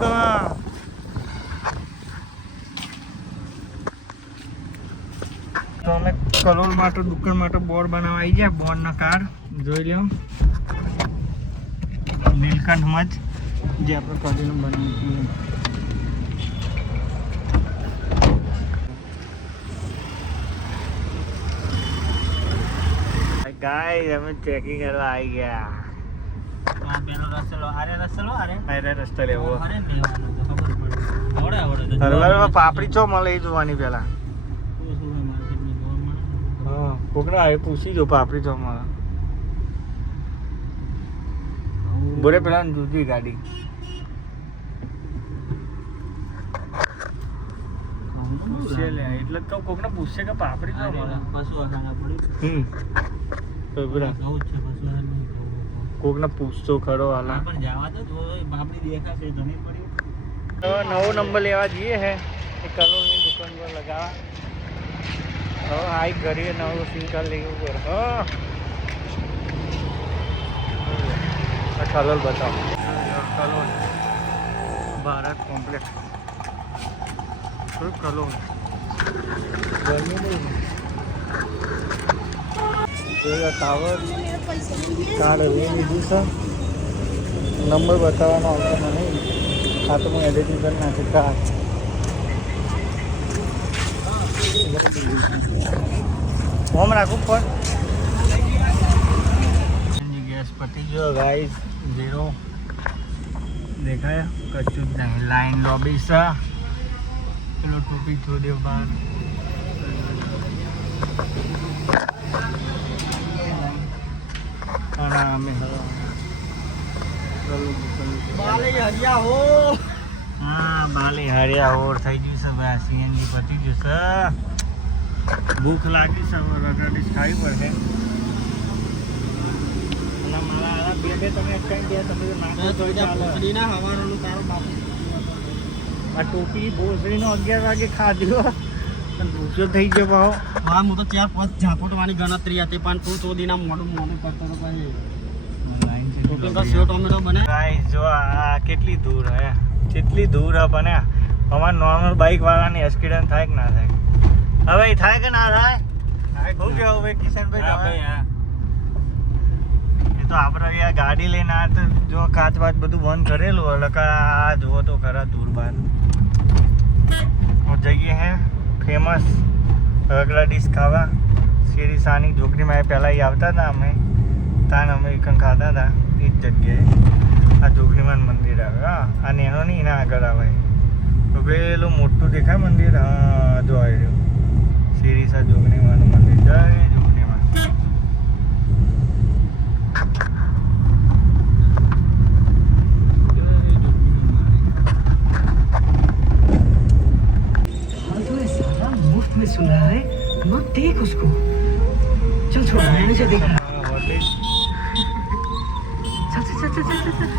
તો અમે કલોલ માટે દુકાન માટે બોર્ડ બનાવવા આવી ગયા. બોર્ડના કાર્ડ જોઈ લો. નીલકંઠમાં જ જે આપણે કરીને બનાવ્યું. ગાઈસ અમે ચેકિંગ કરવા આવી ગયા. પેલો રસ્તો લેવો. પાપડી ચો મળે એ જોવાની પેલા. હા કોકના આવે પૂછી જો પાપડી ચો મળે. બોરે પેલા જુદી ગાડી. એટલે તો કોકને પૂછશે કે પાપડી ચો મળે. કોકને પૂછતો ખરો હાલા. નવો નંબર લેવા જઈએ હે એ કલોલની દુકાન પર લગાવવા. હવે હાઈ કરીએ નવું સિંકલ લેવું પડે. કલોલ બતાવો. કલોલ ભારત કોમ્પ્લેક્સ કલોલ. ગરમી નહીં ટાવર કાર્ડ હવે લીધું છે. નંબર બતાવવાનો આવતો નહીં. આ તો હું એડિટિંગ કરી નાખી કાર્ડ. હોમ રાખું પણ ગેસ પતી ગયો ગાઈસ. 0 દેખાય કશું જ નહીં. લાઈન લોબી છે. પેલો ટોપી છોડ્યો બહાર. બાલી હરિયા હોર થઈ ગયું છે ભાઈ. સીએનજી પતી ગયું છે. ભૂખ લાગી છે. રગડીશ ખાવી પડશે. અને મારા બે તમે કઈ બે તમે આ ટોપી ભોસડીનો 11 વાગે ખાધો પણ ભૂખ્યો થઈ ગયો ભાવ. હા હું તો 4-5 ઝાપટવાની ગણતરી હતી પણ તું તો દીના મોડું કરતો હતો ભાઈ. જો આ કેટલી દૂર હે. કેટલી દૂર હે પણ અમારે નોર્મલ બાઇક વાળાની એક્સિડન્ટ થાય કે ના થાય? હવે થાય કે ના થાય? શું કેવું ભાઈ કિશનભાઈ? એ તો આપણે યાર ગાડી લઈને આ તો જો કાચ વાચ બધું બંધ કરેલું એટલે આ જુઓ તો ખરા દૂર બાર જઈએ હે ફેમસ રગડા ડીશ ખાવા. શેરી સાની ઝોકડીમાં પહેલાં એ આવતા હતા અમે તાન અમે એકન ખાતા હતા એ જ જગ્યાએ. આ જોગણીમાં મંદિર આવે. હા આ નેનો નહીં એના આગળ આવે તો પેલું મોટું દેખાય મંદિર. હા જો આવી રહ્યું શેરીસા જોગણીમાંનું મંદિર. જય જોગણીમાં. मुफ्त में सुन रहा है मत देख उसको. चल छोड़ मैंने जो देखा. चल चल चल चल चल.